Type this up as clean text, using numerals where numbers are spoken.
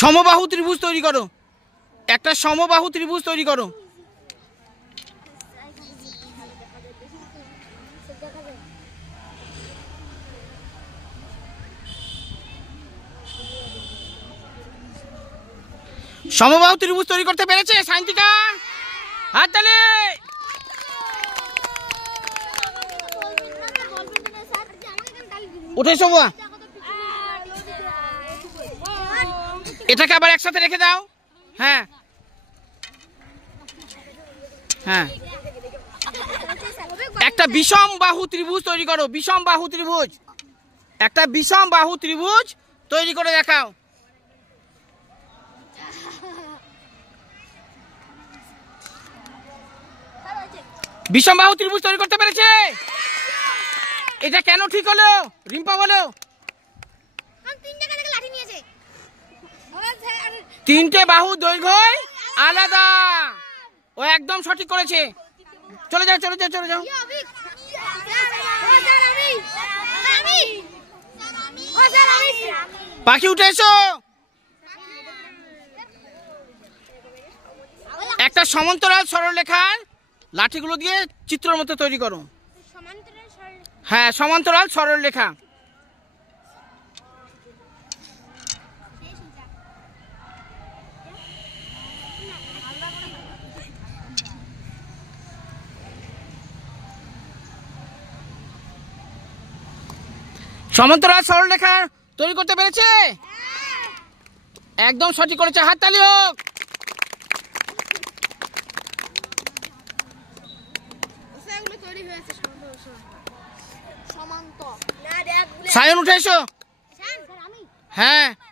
সমবাহু ত্রিভুজ তৈরি করো। একটা সমবাহু ত্রিভুজ তৈরি করো। সমবাহু ত্রিভুজ তৈরি করতে পেরেছে সায়ন্তিকা? হাততালি। উঠে এসো বাবা, এটাকে আবার একসাথে রেখে দাও। হ্যাঁ হ্যাঁ, একটা বিষম বাহু ত্রিভুজ তৈরি করো। বিষম বাহু ত্রিভুজ, একটা বিষম বাহু ত্রিভুজ তৈরি করে দেখাও। বিষম বাহু ত্রিভুজ তৈরি করতে পেরেছে। এটা কেন ঠিক হলো রিম্পা বলো? তিনটে বাহু দৈর্ঘ্য আলাদা। ও একদম সঠিক করেছে। চলে যাও চলে যাও চলে যাও। পাখি উঠে এসো। একটা সমান্তরাল সরলরেখার লাঠিগুলো দিয়ে চিত্রের মতো তৈরি করো। হ্যাঁ, সমান্তরাল সরলরেখা। সমান্তরাল সরলরেখা তৈরি করতে পেরেছে। একদম সঠিক করেছে, হাততালি হোক। সায়ন উঠে এসো। হ্যাঁ।